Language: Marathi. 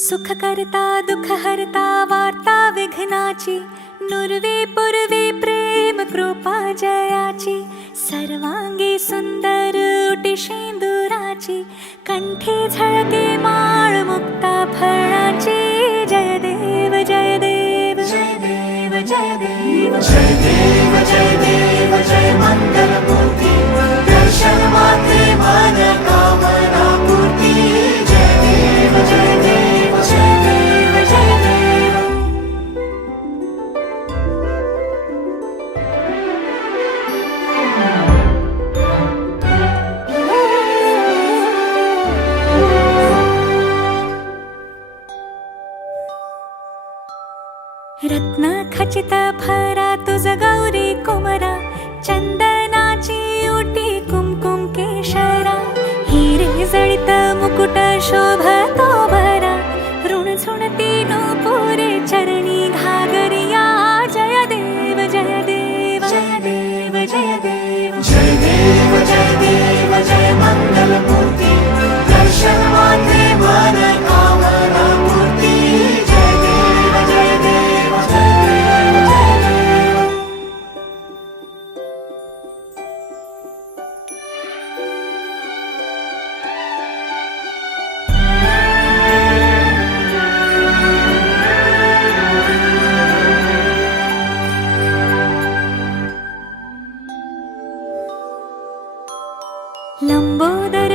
सुख करता दुःख हरता वार्ता विघ्नाची, नुरवे पुरवे प्रेम कृपा जयाची, सर्वांगी सुंदर उटी शेंदुराची, कंठी झळके माळ मुक्ता फळाची. जय देव जय देव जय देव जय देव जय देव जय देव जय मंगल मूर्ती, दर्शन मात्रे मन कामना पूर्ती. जय देव जय देव जय देव जय देव. रत्न खचित भरा तुझ गौरी कुमरा, चंदनाची ओटी कुमकुम केशरा, हिरे जडित मुकुट शोभतो भरा, ऋण झुणती नूपुरे चरणी घागरिया. जय देव जय देव जय देव जय देव जय देव जय देव जय मंगल मूर्ती, दर्शन मात्रे मन कामना पूर्ती. जय देव जय देव जय देव जय देव. लंबोदर